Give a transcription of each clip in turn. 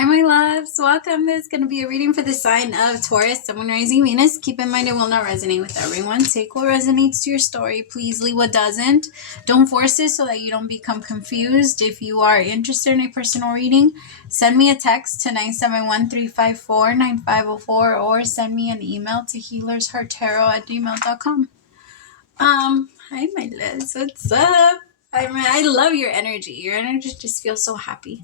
Hi, my loves. Welcome. It's going to be a reading for the sign of Taurus, Sun, Moon, Rising, Venus. Keep in mind it will not resonate with everyone. Take what resonates to your story. Please leave what doesn't. Don't force it so that you don't become confused. If you are interested in a personal reading, send me a text to 971-354-9504 or send me an email to HealersHeartTarot@gmail.com. Hi, my loves. What's up? I love your energy. Your energy just feels so happy.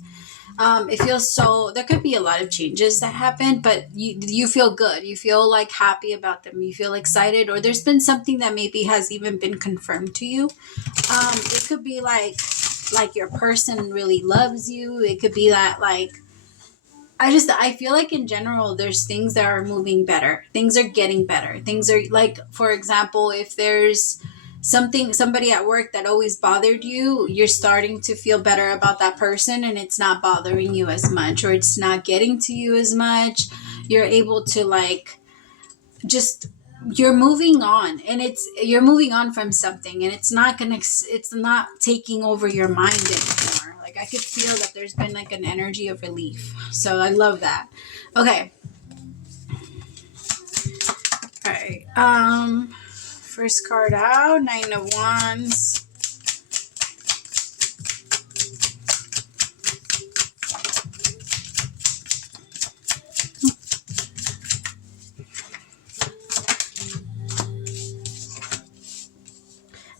It feels so, there could be a lot of changes that happen, but you feel good. You feel like happy about them. You feel excited, or there's been something that maybe has even been confirmed to you. It could be like your person really loves you. It could be that I feel like in general, there's things that are moving better. Things are getting better. Things are like, for example, if there's somebody at work that always bothered you, you're starting to feel better about that person and it's not bothering you as much, or it's not getting to you as much. You're able to you're moving on, and you're moving on from something, and it's not taking over your mind anymore. Like, I could feel that there's been like an energy of relief. So I love that. Okay. All right. First card out, 9 of Wands.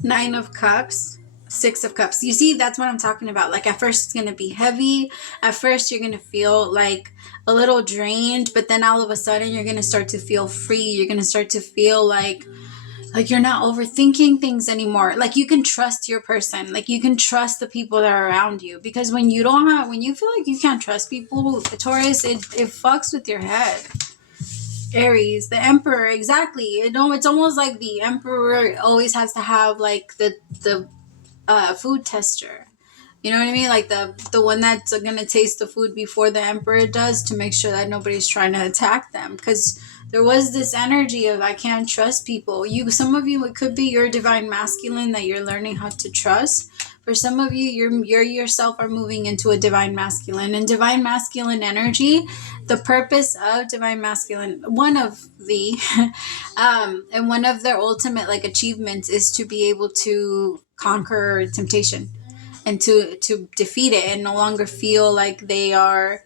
Nine of Cups. 6 of Cups. You see, that's what I'm talking about. Like, at first it's going to be heavy. At first you're going to feel like a little drained, but then all of a sudden you're going to start to feel free. You're going to start to feel like you're not overthinking things anymore. Like, you can trust your person. Like, you can trust the people that are around you. Because when you feel like you can't trust people, Taurus, it fucks with your head. Aries, the Emperor, exactly. It's almost like the Emperor always has to have like the food tester. You know what I mean? Like the one that's gonna taste the food before the Emperor does, to make sure that nobody's trying to attack them. Because there was this energy of, I can't trust people. Some of you, it could be your divine masculine that you're learning how to trust. For some of you, you're yourself are moving into a divine masculine. And divine masculine energy, the purpose of divine masculine, one of the and one of their ultimate like achievements is to be able to conquer temptation and to defeat it, and no longer feel like they are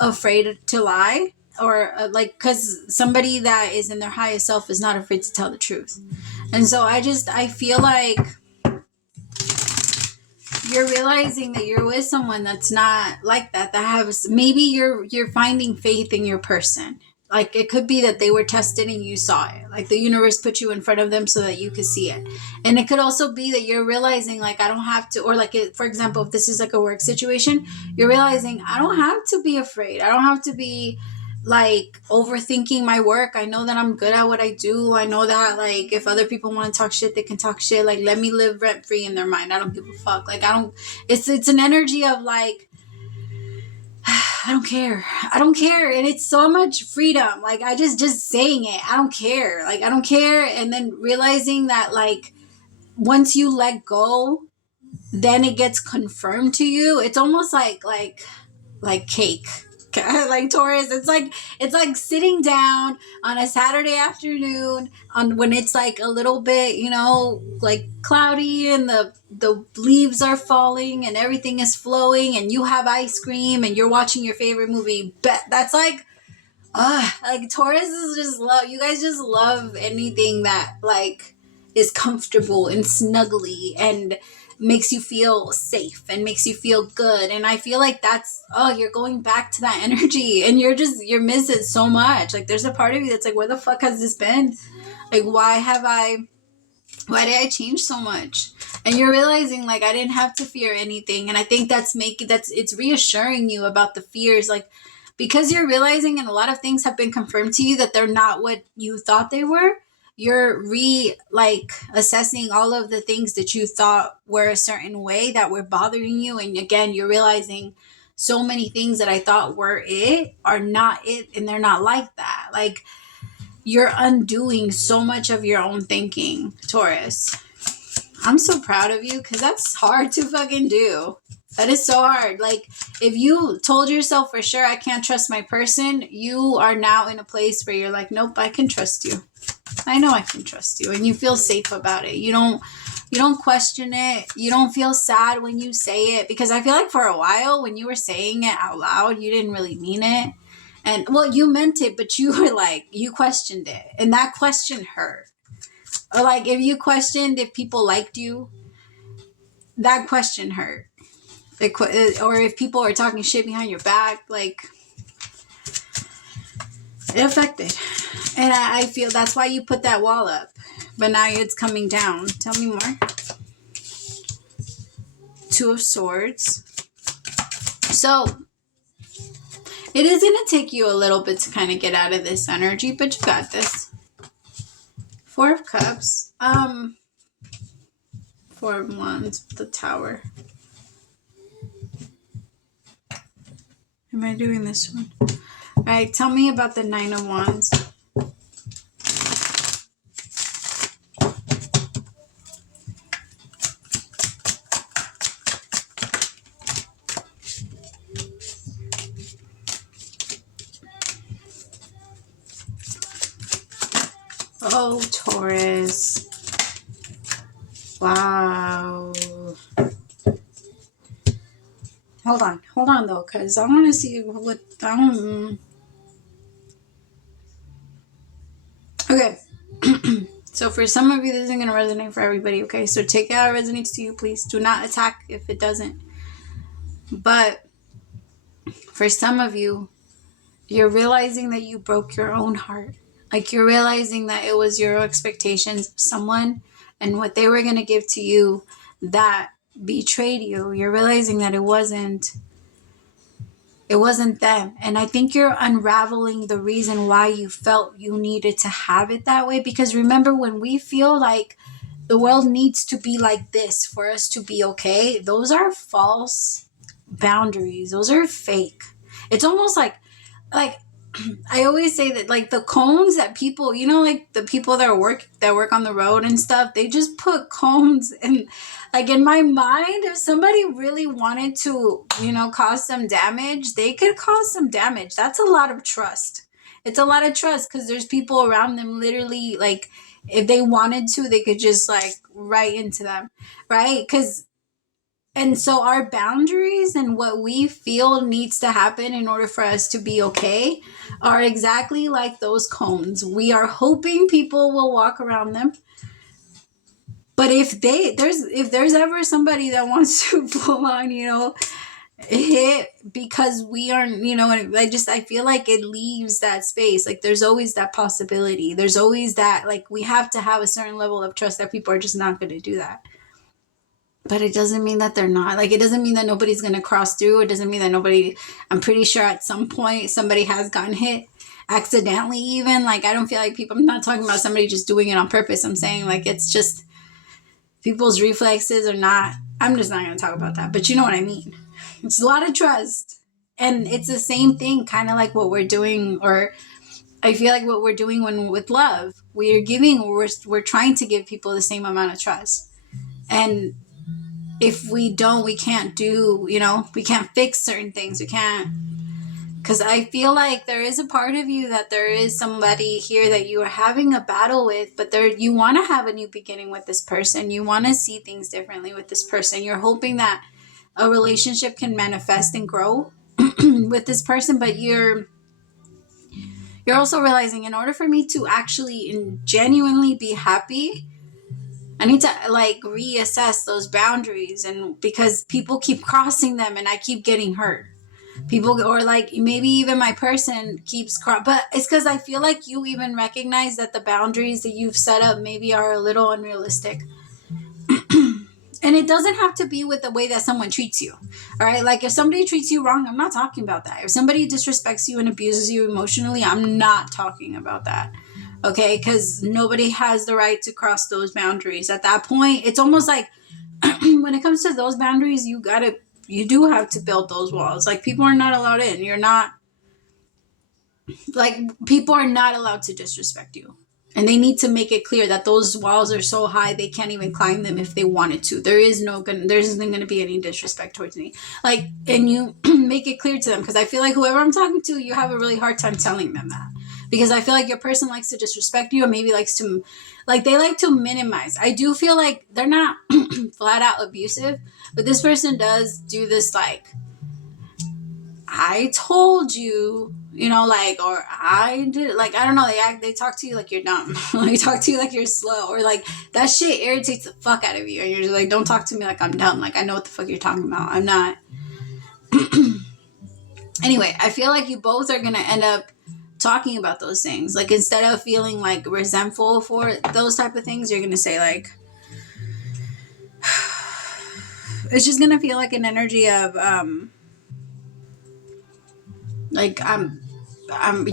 afraid to lie, or because somebody that is in their highest self is not afraid to tell the truth. And so I feel like you're realizing that you're with someone that's not like that has, maybe you're finding faith in your person. Like, it could be that they were tested and you saw it. Like, the universe put you in front of them so that you could see it. And it could also be that you're realizing, like, I don't have to, or like, for example, if this is like a work situation, you're realizing, I don't have to be afraid. I don't have to be like overthinking my work. I know that I'm good at what I do. I know that, like, if other people want to talk shit, they can talk shit. Like, let me live rent free in their mind. I don't give a fuck. Like, it's an energy of like, I don't care. I don't care. And it's so much freedom. Like, I just saying it. I don't care. Like, I don't care. And then realizing that, like, once you let go, then it gets confirmed to you. It's almost like cake. Like, Taurus, it's like sitting down on a Saturday afternoon when it's like a little bit, like cloudy, and the leaves are falling and everything is flowing, and you have ice cream and you're watching your favorite movie. That's like Taurus is just love. You guys just love anything that like is comfortable and snuggly and makes you feel safe and makes you feel good. And I feel like you're going back to that energy, and you're missing so much. Like, there's a part of you that's like, where the fuck has this been? Like, why did I change so much? And you're realizing, like, I didn't have to fear anything. And I think it's reassuring you about the fears, like, because you're realizing, and a lot of things have been confirmed to you that they're not what you thought they were. You're assessing all of the things that you thought were a certain way that were bothering you. And again, you're realizing so many things that I thought were it are not it, and they're not like that. Like, you're undoing so much of your own thinking, Taurus. I'm so proud of you, because that's hard to fucking do. That is so hard. Like, if you told yourself for sure, I can't trust my person, you are now in a place where you're like, nope, I can trust you. I know I can trust you. And you feel safe about it. You don't question it. You don't feel sad when you say it. Because I feel like for a while, when you were saying it out loud, you didn't really mean it. And, well, you meant it, but you were like, you questioned it. And that question hurt. Or like, if you questioned if people liked you, that question hurt. Or if people are talking shit behind your back, like, it affected. And I feel that's why you put that wall up. But now it's coming down. Tell me more. Two of Swords. So, it is going to take you a little bit to kind of get out of this energy, but you got this. Four of Cups. Four of Wands, the Tower. Am I doing this one? All right, tell me about the Nine of Wands. Oh, Taurus. Wow. Hold on though, because I want to see what, okay. So for some of you, this isn't going to resonate for everybody, okay? So take it how it resonates to you, please. Do not attack if it doesn't. But for some of you, you're realizing that you broke your own heart. Like, you're realizing that it was your expectations of someone and what they were going to give to you that betrayed you. You're realizing that it wasn't them. And I think you're unraveling the reason why you felt you needed to have it that way. Because remember, when we feel like the world needs to be like this for us to be okay, those are false boundaries. Those are fake. It's almost like I always say that, like, the cones that people, you know, like the people that work on the road and stuff, they just put cones. And like, in my mind, if somebody really wanted to, you know, cause some damage, they could cause some damage. That's a lot of trust. It's a lot of trust, because there's people around them, literally, like, if they wanted to, they could just, like, right into them, right? And so our boundaries and what we feel needs to happen in order for us to be okay are exactly like those cones. We are hoping people will walk around them. But if there's ever somebody that wants to full on, you know, hit because we aren't, you know, I feel like it leaves that space. Like, there's always that possibility. There's always that, like, we have to have a certain level of trust that people are just not going to do that. But it doesn't mean that they're not. Like, it doesn't mean that nobody's going to cross through. It doesn't mean that nobody, I'm pretty sure at some point somebody has gotten hit accidentally even. Like, I don't feel like people, I'm not talking about somebody just doing it on purpose. I'm saying, like, it's just people's reflexes are not, I'm just not going to talk about that. But you know what I mean. It's a lot of trust. And it's the same thing, kind of like what we're doing, or I feel like what we're doing when with love. We're trying to give people the same amount of trust. And if we don't, we can't do, you know, we can't fix certain things. We can't, because I feel like there is a part of you that there is somebody here that you are having a battle with, but you want to have a new beginning with this person. You want to see things differently with this person. You're hoping that a relationship can manifest and grow with this person, but you're also realizing, in order for me to actually genuinely be happy, I need to, like, reassess those boundaries. And because people keep crossing them and I keep getting hurt. People, or like maybe even my person keeps but it's because I feel like you even recognize that the boundaries that you've set up maybe are a little unrealistic. And it doesn't have to be with the way that someone treats you. All right. Like, if somebody treats you wrong, I'm not talking about that. If somebody disrespects you and abuses you emotionally, I'm not talking about that. Okay. Because nobody has the right to cross those boundaries. At that point, it's almost like when it comes to those boundaries, you do have to build those walls. Like, people are not allowed in. People are not allowed to disrespect you. And they need to make it clear that those walls are so high they can't even climb them if they wanted to. There isn't going to be any disrespect towards me. Like, and you make it clear to them, because I feel like whoever I'm talking to, you have a really hard time telling them that. Because I feel like your person likes to disrespect you, or maybe likes to, like, they like to minimize. I do feel like they're not flat out abusive, but this person does do this, like, I told you, you know, like, or I did, like, I don't know, they talk to you like you're dumb. They talk to you like you're slow, or like that shit irritates the fuck out of you, and you're just like, don't talk to me like I'm dumb. Like, I know what the fuck you're talking about. I'm not. Anyway, I feel like you both are gonna end up talking about those things. Like, instead of feeling like resentful for those type of things, you're gonna say like, it's just gonna feel like an energy of like,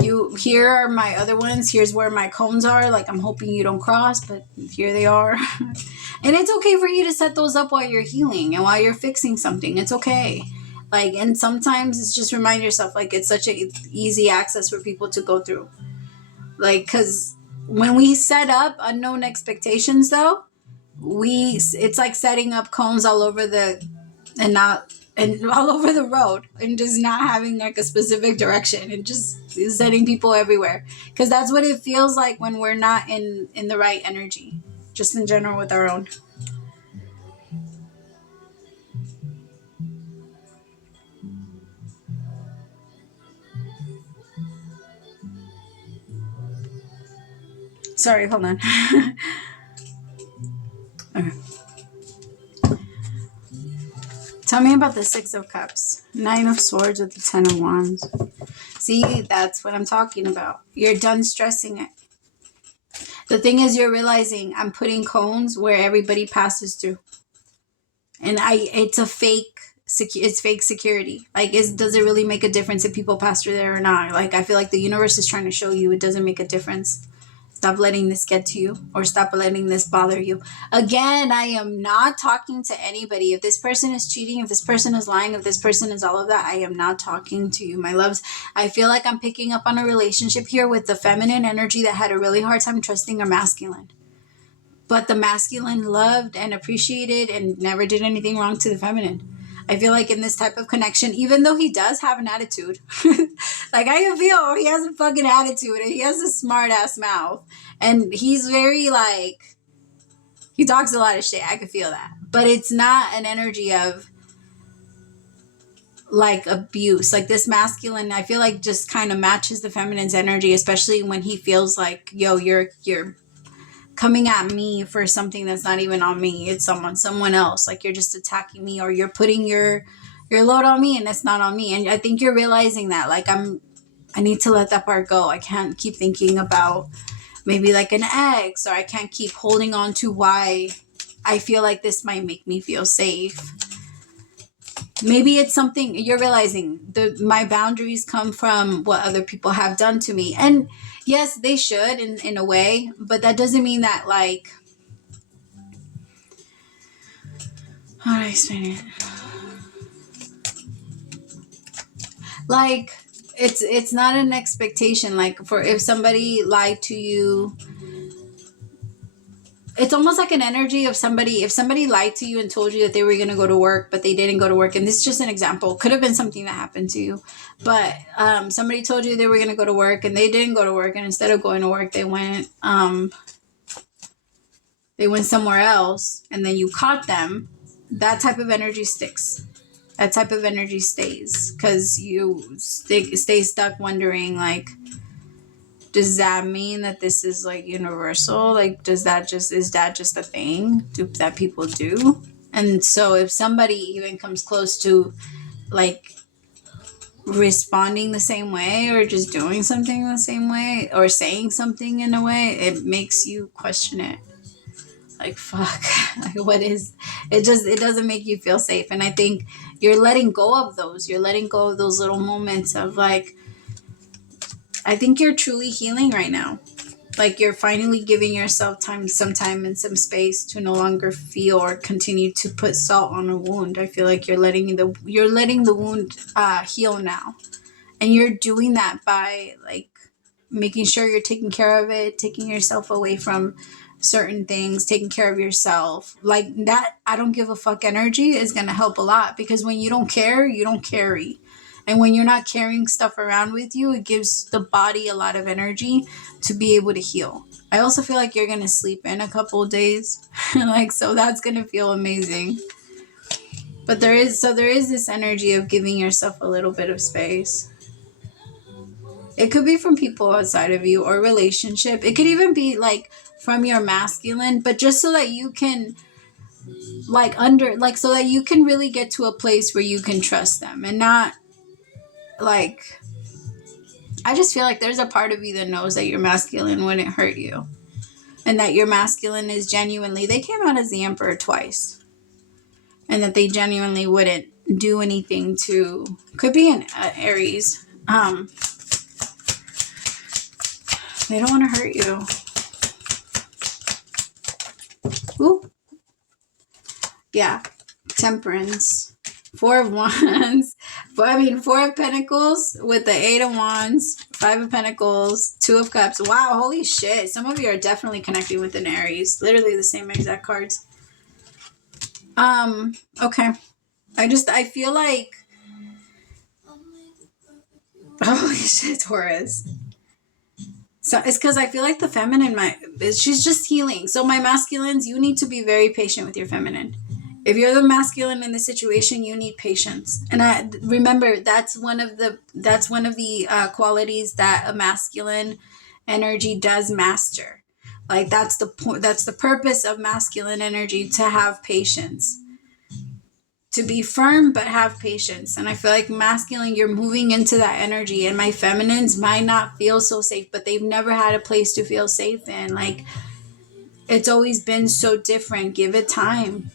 you, here are my other ones, here's where my cones are, like, I'm hoping you don't cross, but here they are. And it's okay for you to set those up while you're healing and while you're fixing something. It's okay. Like, and sometimes it's just remind yourself, like, it's such a easy access for people to go through. Like, because when we set up unknown expectations, though, it's like setting up cones all over all over the road, and just not having like a specific direction, and just setting people everywhere, because that's what it feels like when we're not in the right energy, just in general with our own. Sorry, hold on. Okay. Tell me about the Six of Cups, Nine of Swords with the Ten of Wands. See, that's what I'm talking about. You're done stressing it. The thing is, you're realizing I'm putting cones where everybody passes through, and it's a fake. It's fake security. Like, does it really make a difference if people pass through there or not? Like, I feel like the universe is trying to show you it doesn't make a difference. Stop letting this get to you, or stop letting this bother you. Again, I am not talking to anybody. If this person is cheating, if this person is lying, if this person is all of that, I am not talking to you, my loves. I feel like I'm picking up on a relationship here with the feminine energy that had a really hard time trusting a masculine. But the masculine loved and appreciated and never did anything wrong to the feminine. I feel like in this type of connection, even though he does have an attitude, like, I feel he has a fucking attitude, and he has a smart ass mouth, and he's very, like, he talks a lot of shit. I can feel that. But it's not an energy of like abuse. Like, this masculine, I feel like, just kind of matches the feminine's energy, especially when he feels like, yo, you're coming at me for something that's not even on me. It's someone else. Like, you're just attacking me, or you're putting your load on me, and it's not on me. And I think you're realizing that, like, I need to let that part go. I can't keep thinking about maybe like an ex, or I can't keep holding on to why I feel like this might make me feel safe. Maybe it's something you're realizing. My boundaries come from what other people have done to me. And yes, they should in a way, but that doesn't mean that, like, how do I explain it? Like, it's not an expectation. Like, for if somebody lied to you, it's almost like an energy of if somebody lied to you and told you that they were going to go to work, but they didn't go to work. And this is just an example. Could have been something that happened to you. But somebody told you they were going to go to work, and they didn't go to work. And instead of going to work, they went somewhere else, and then you caught them. That type of energy sticks. That type of energy stays, because you stay stuck wondering, like, does that mean that this is like universal? Like, is that just a thing that people do? And so if somebody even comes close to like responding the same way, or just doing something the same way, or saying something in a way, it makes you question it. Like, fuck, like, what is it? It doesn't make you feel safe. And I think you're letting go of those little moments of, like, I think you're truly healing right now. Like, you're finally giving yourself some time and some space to no longer feel or continue to put salt on a wound. I feel like you're letting the wound heal now. And you're doing that by, like, making sure you're taking care of it, taking yourself away from certain things, taking care of yourself. Like that I don't give a fuck energy is going to help a lot, because when you don't care, you don't carry. And when you're not carrying stuff around with you, it gives the body a lot of energy to be able to heal. I also feel like you're going to sleep in a couple of days. Like, so that's going to feel amazing. But there is this energy of giving yourself a little bit of space. It could be from people outside of you or relationship. It could even be like from your masculine, but just so that you can so that you can really get to a place where you can trust them and not like, I just feel like there's a part of you that knows that your masculine wouldn't hurt you, and that your masculine is genuinely, they came out as the Emperor twice, and that they genuinely wouldn't do anything to, could be an Aries. They don't want to hurt you. Ooh. Yeah. Temperance. 4 of Wands. 4 of Pentacles with the 8 of Wands. 5 of Pentacles. 2 of Cups. Wow, holy shit. Some of you are definitely connecting with an Aries. Literally the same exact cards. Okay. I feel like, holy shit, Taurus. So it's because I feel like the feminine, she's just healing. So my masculines, you need to be very patient with your feminine. If you're the masculine in the situation, you need patience. And I remember that's one of the qualities that a masculine energy does master. Like that's the point. That's the purpose of masculine energy, to have patience. To be firm, but have patience. And I feel like masculine, you're moving into that energy, and my feminines might not feel so safe, but they've never had a place to feel safe in. Like, it's always been so different. Give it time.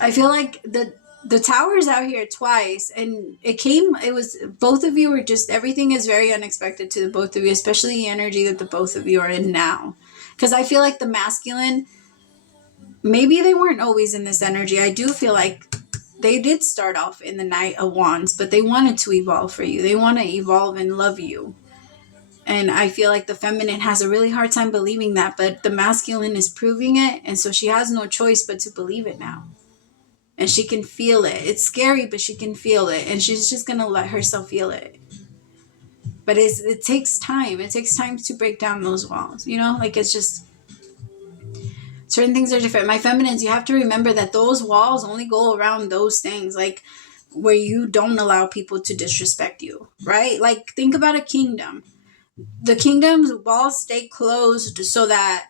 I feel like the Tower's out here twice, and it was, both of you were just, everything is very unexpected to the both of you, especially the energy that the both of you are in now. Because I feel like the masculine, maybe they weren't always in this energy. I do feel like they did start off in the Knight of Wands, but they wanted to evolve for you. They want to evolve and love you. And I feel like the feminine has a really hard time believing that, but the masculine is proving it. And so she has no choice but to believe it now. And she can feel it. It's scary, but she can feel it. And she's just going to let herself feel it. But it takes time. It takes time to break down those walls. You know, like, it's just, certain things are different. My feminines, you have to remember that those walls only go around those things, like where you don't allow people to disrespect you, right? Like, think about a kingdom. The kingdom's walls stay closed so that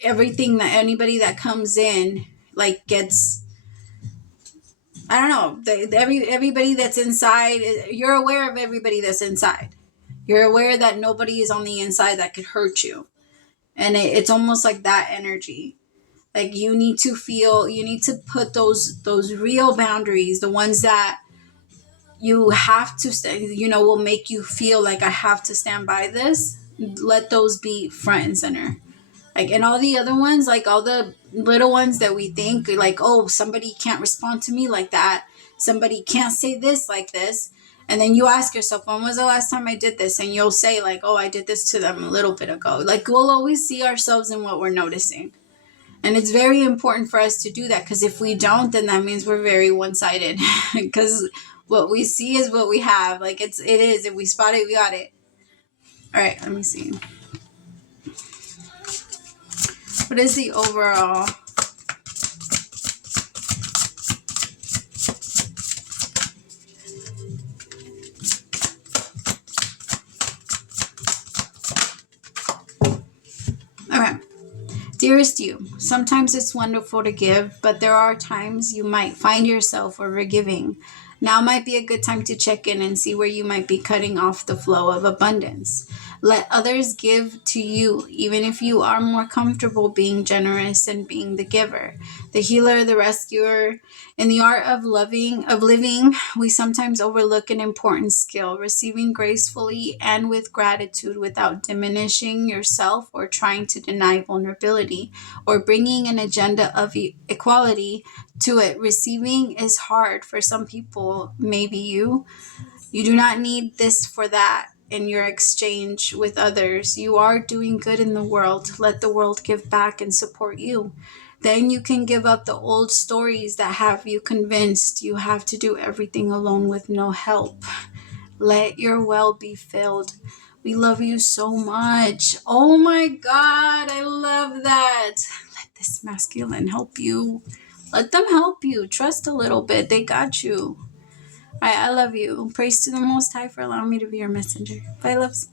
anybody that comes in, like, gets, I don't know, everybody that's inside, you're aware of everybody that's inside. You're aware that nobody is on the inside that could hurt you. And it's almost like that energy. Like, you need to put those real boundaries, the ones that you have to stay, will make you feel like, I have to stand by this. Let those be front and center. Like, and all the other ones, like all the little ones that we think like, oh, somebody can't respond to me like that. Somebody can't say this like this. And then you ask yourself, when was the last time I did this? And you'll say like, oh, I did this to them a little bit ago. Like, we'll always see ourselves in what we're noticing. And it's very important for us to do that, because if we don't, then that means we're very one-sided. Because what we see is what we have. Like, it is. If we spot it, we got it. All right, let me see. What is the overall? Okay. Dearest you, sometimes it's wonderful to give, but there are times you might find yourself overgiving. Now might be a good time to check in and see where you might be cutting off the flow of abundance. Let others give to you, even if you are more comfortable being generous and being the giver, the healer, the rescuer. In the art of living, we sometimes overlook an important skill: receiving gracefully and with gratitude without diminishing yourself or trying to deny vulnerability or bringing an agenda of equality to it. Receiving is hard for some people, maybe you. You do not need this for that in your exchange with others. You are doing good in the world. Let the world give back and support you. Then you can give up the old stories that have you convinced you have to do everything alone with no help. Let your well be filled. We love you so much. Oh my God, I love that. Let this masculine help you. Let them help you. Trust a little bit. They got you. I love you. Praise to the Most High for allowing me to be your messenger. Bye, loves.